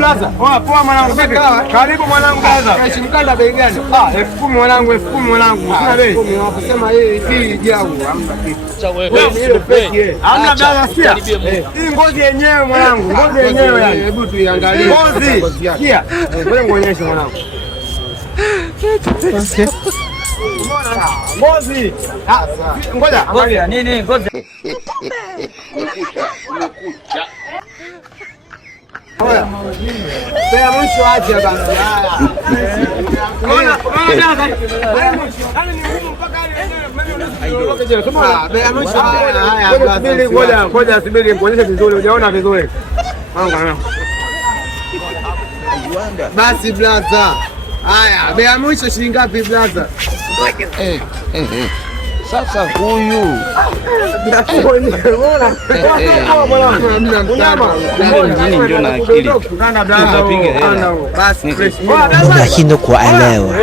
blaza. Poa mwanangu. Karibu mwanangu blaza. Kaishi mkanda bei gani? 10,000 mwanangu, 10,000 mwanangu. Sina bei. 10,000 wakusema hii jau hamna kitu. Hamna blaza sikia. Hii ngozi yenyewe mwanangu. Ngozi yenyewe yani. Hebu tuiangalie. Ngozi. Sikia. Ngoja ngoonyeshe mwanangu. Ngozi. Ngoja angalia. Nini ngozi? Bea mwisho aje basi. Bea mwisho haya. Ngoja subiri kuonyesha vizuri. Hujaona vizuri. Basi blaza. Haya, bea mwisho shilingi ngapi blaza? Sasa huyu nashindwa kuelewa.